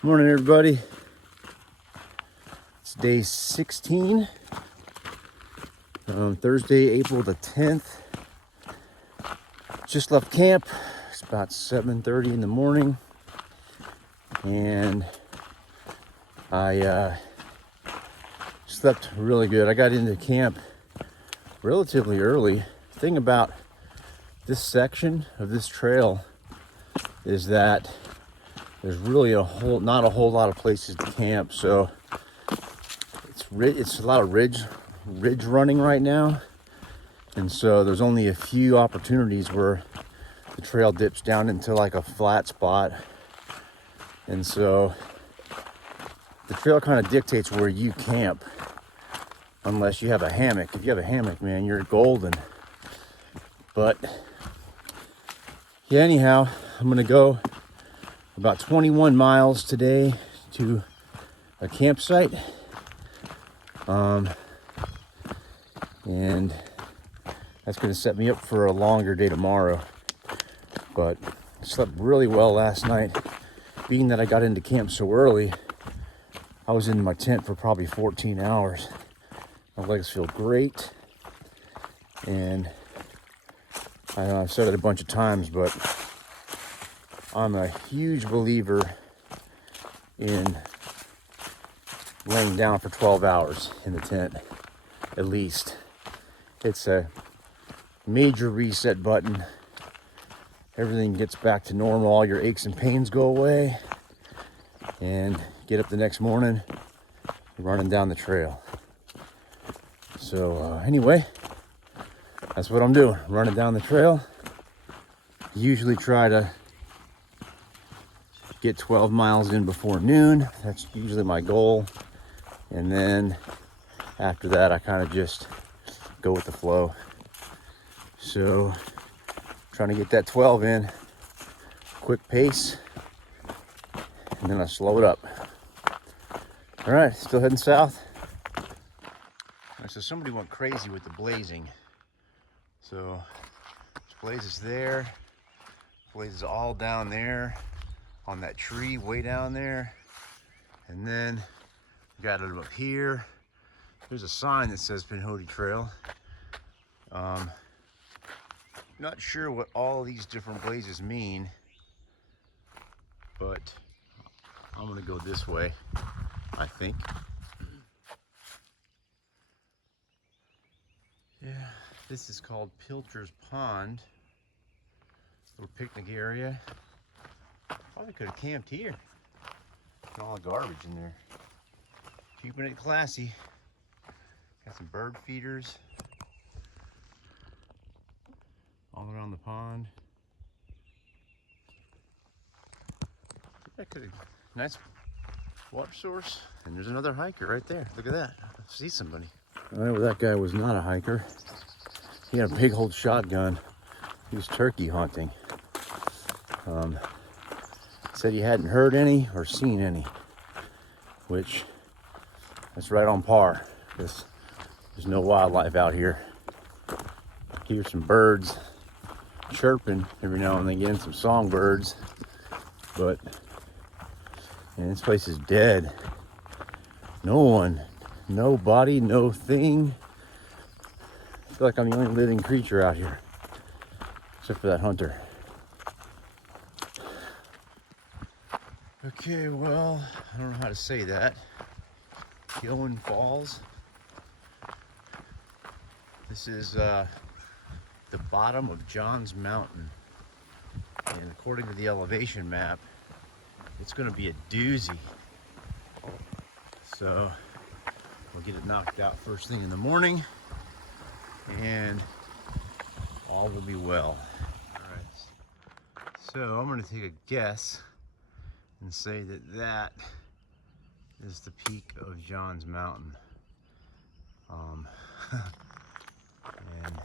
Morning, everybody. It's day 16, Thursday, April the 10th. Just left camp. It's about 7:30 in the morning, and I slept really good. I got into camp relatively early. The thing about this section of this trail is that there's really not a whole lot of places to camp, so it's a lot of ridge running right now, and so there's only a few opportunities where the trail dips down into like a flat spot, and so the trail kind of dictates where you camp, unless you have a hammock. If you have a hammock, man, you're golden. But yeah, anyhow, I'm gonna go about 21 miles today to a campsite, and that's going to set me up for a longer day tomorrow. But I slept really well last night. Being that I got into camp so early, I was in my tent for probably 14 hours. My legs feel great, and I know I've said it a bunch of times, but I'm a huge believer in laying down for 12 hours in the tent, at least. It's a major reset button. Everything gets back to normal. All your aches and pains go away, and get up the next morning running down the trail. So anyway, that's what I'm doing, running down the trail. Usually try to get 12 miles in before noon. That's usually my goal. And then after that, I kind of just go with the flow. So trying to get that 12 in, quick pace, and then I slow it up. All right, still heading south. All right, so somebody went crazy with the blazing. So this blaze is there, blaze is all down there on that tree way down there, and then we got it up here. There's a sign that says Pinhoti Trail. Not sure what all these different blazes mean, but I'm gonna go this way, I think. Yeah, this is called Pilcher's Pond. Little picnic area. Probably could have camped here. All the garbage in there. Keeping it classy. Got some bird feeders all around the pond. That could have nice water source. And there's another hiker right there. Look at that. I see somebody. All right, well, that guy was not a hiker. He had a big old shotgun. He was turkey hunting. Said he hadn't heard any or seen any, which that's right on par, because there's no wildlife out here. Hear some birds chirping every now and again, some songbirds, but man, this place is dead. No one, no body, no thing. I feel like I'm the only living creature out here, except for that hunter. Okay, well, I don't know how to say that. Gilman Falls. This is the bottom of Johns Mountain, and according to the elevation map, it's going to be a doozy. So we'll get it knocked out first thing in the morning, and all will be well. All right, so I'm going to take a guess and say that that is the peak of Johns Mountain. And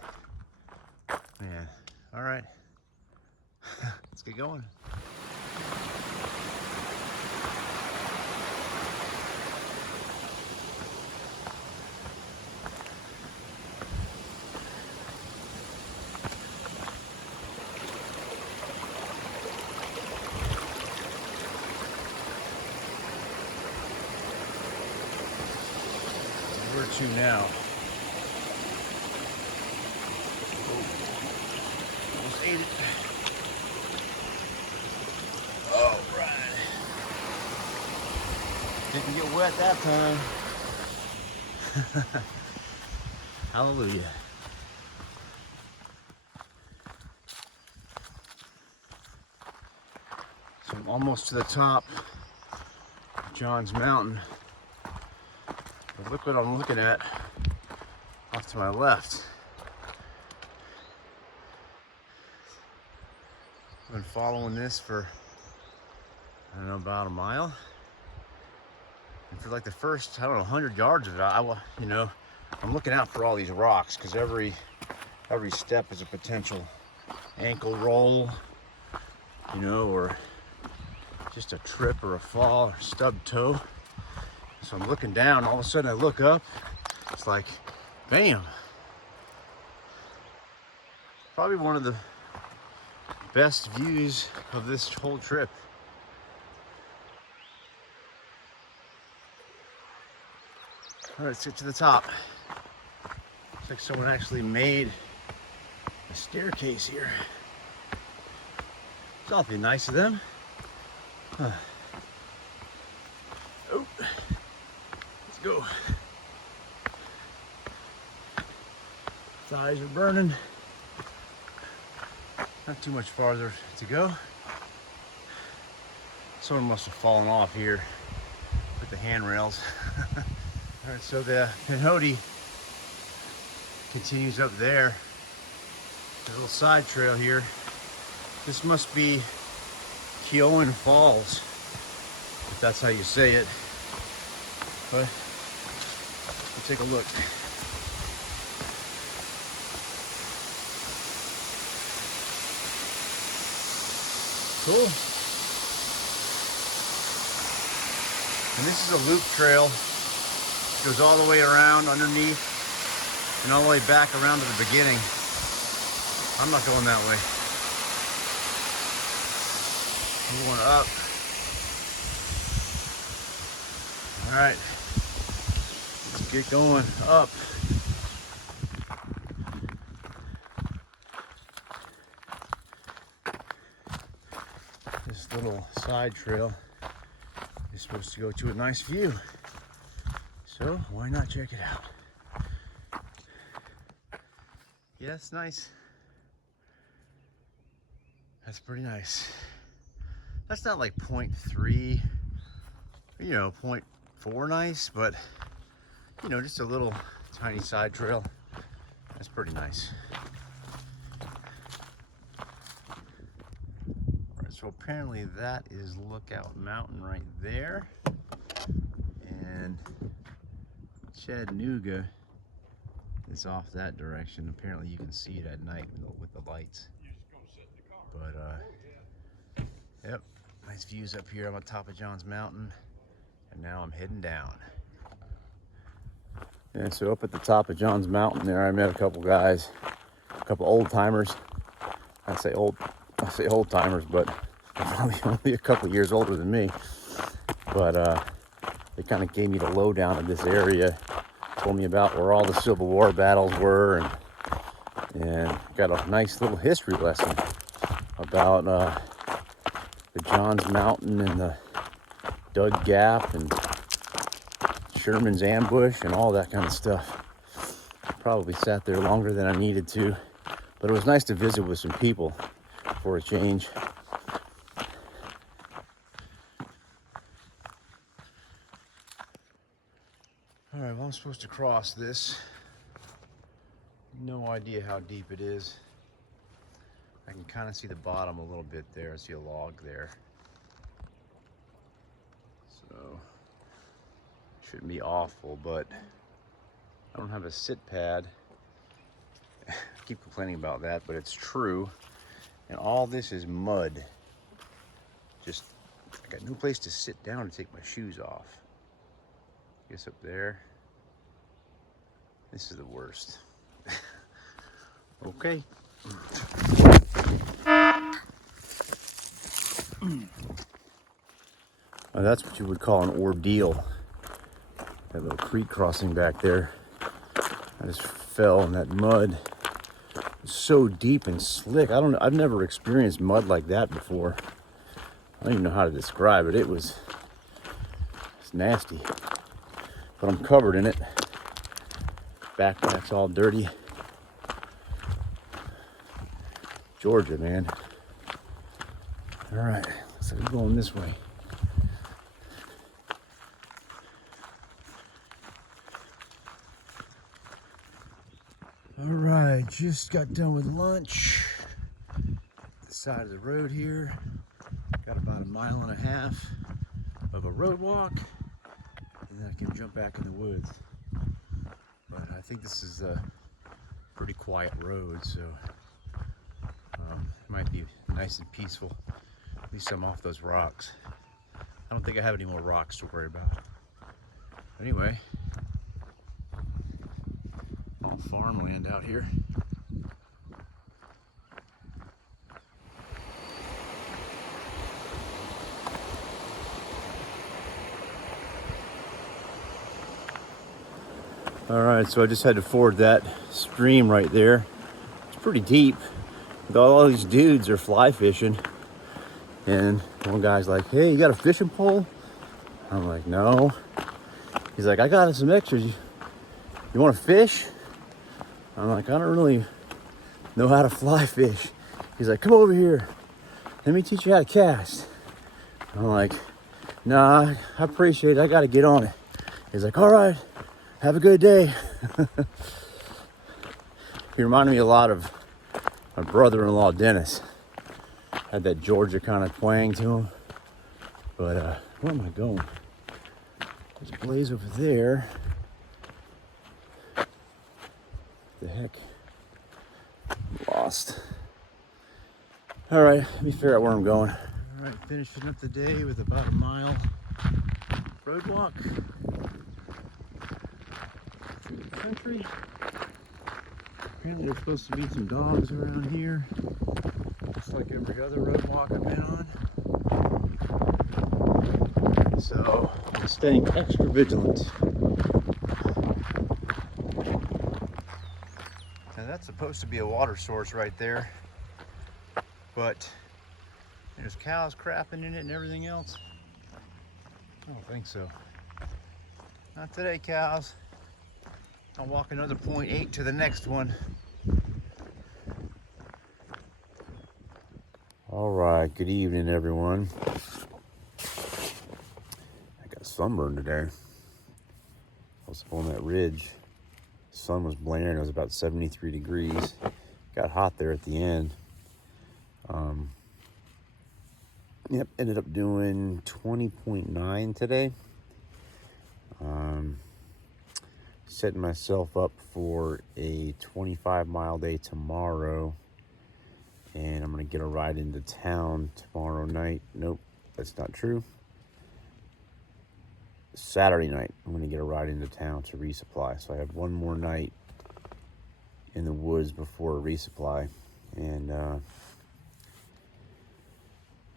man, all right, let's get going. 2 now. Almost ate it. All right. Didn't get wet that time. Hallelujah. So I'm almost to the top of John's Mountain. But look what I'm looking at off to my left. I've been following this for, I don't know, about a mile. And for like the first, I don't know, 100 yards of it, I'm looking out for all these rocks, because every step is a potential ankle roll, or just a trip or a fall or stub toe. So I'm looking down, all of a sudden I look up, it's like, bam. Probably one of the best views of this whole trip. All right, let's get to the top. Looks like someone actually made a staircase here. It's awfully nice of them. Oh, let's go. Thighs are burning. Not too much farther to go. Someone must have fallen off here with the handrails. All right, so the Pinhoti continues up there. A little side trail here. This must be Keowen Falls, if that's how you say it. But we'll take a look. Cool. And this is a loop trail. It goes all the way around underneath and all the way back around to the beginning. I'm not going that way. I'm going up. All right, let's get going up. This little side trail is supposed to go to a nice view. So why not check it out? Yeah, that's nice. That's pretty nice. That's not like 0.3, 0.4 nice, but just a little tiny side trail. That's pretty nice. All right, so apparently that is Lookout Mountain right there. And Chattanooga is off that direction. Apparently you can see it at night with the lights. But yep, nice views up here. I'm on top of John's Mountain, and now I'm heading down. Yeah, so up at the top of John's Mountain there, I met a couple guys, a couple old timers. I say old timers, but they're probably only a couple years older than me. But they kind of gave me the lowdown of this area, told me about where all the Civil War battles were, and got a nice little history lesson about the Johns Mountain and the Dug Gap and Sherman's ambush and all that kind of stuff. Probably sat there longer than I needed to, but it was nice to visit with some people for a change. All right, well, I'm supposed to cross this. No idea how deep it is. I can kind of see the bottom a little bit there. I see a log there. So, shouldn't be awful, but I don't have a sit pad. I keep complaining about that, but it's true. And all this is mud. Just, I got no place to sit down and take my shoes off. I guess up there. This is the worst. Okay. That's what you would call an ordeal. That little creek crossing back there. I just fell in that mud. It's so deep and slick. I've never experienced mud like that before. I don't even know how to describe it. It's nasty. But I'm covered in it. Backpack's all dirty. Georgia, man. All right, so we're going this way. All right, just got done with lunch. The side of the road here. Got about 1.5 miles of a road walk, and then I can jump back in the woods. But I think this is a pretty quiet road, so it might be nice and peaceful. At least I'm off those rocks. I don't think I have any more rocks to worry about. Anyway, all farmland out here. All right, so I just had to ford that stream right there. It's pretty deep. All these dudes are fly fishing. And one guy's like, hey, you got a fishing pole? I'm like, no. He's like, I got some extras. You want to fish? I'm like, I don't really know how to fly fish. He's like, come over here. Let me teach you how to cast. I'm like, nah, I appreciate it. I got to get on it. He's like, all right, have a good day. He reminded me a lot of my brother-in-law, Dennis. Had that Georgia kind of twang to him. But where am I going? There's a blaze over there. What the heck? I'm lost. All right, let me figure out where I'm going. All right, finishing up the day with about 1 mile road walk through the country. Apparently there's supposed to be some dogs around here. Just like every other road walk I've been on. So I'm staying extra vigilant. Now that's supposed to be a water source right there, but there's cows crapping in it and everything else. I don't think so. Not today, cows. I'll walk another 0.8 to the next one. All right, good evening, everyone. I got sunburned today. I was up on that ridge. The sun was blaring. It was about 73 degrees. Got hot there at the end. Yep, ended up doing 20.9 today. Setting myself up for a 25-mile day tomorrow. And I'm going to get a ride into town tomorrow night. Nope, that's not true. Saturday night, I'm going to get a ride into town to resupply. So I have one more night in the woods before a resupply. And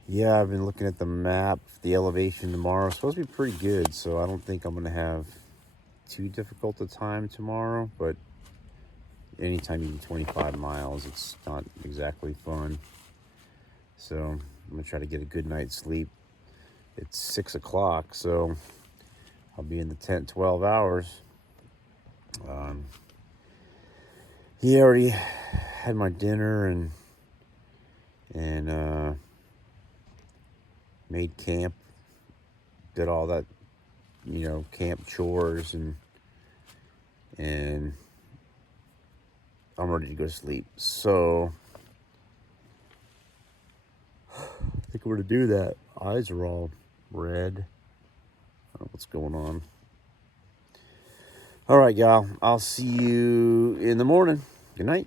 yeah, I've been looking at the map. The elevation tomorrow is supposed to be pretty good. So I don't think I'm going to have too difficult a time tomorrow. But anytime you do 25 miles, it's not exactly fun. So I'm going to try to get a good night's sleep. It's 6 o'clock, so I'll be in the tent 12 hours. He already had my dinner and made camp, did all that, camp chores, and I'm ready to go to sleep. So I think I'm going to do that. Eyes are all red. I don't know what's going on. All right, y'all. I'll see you in the morning. Good night.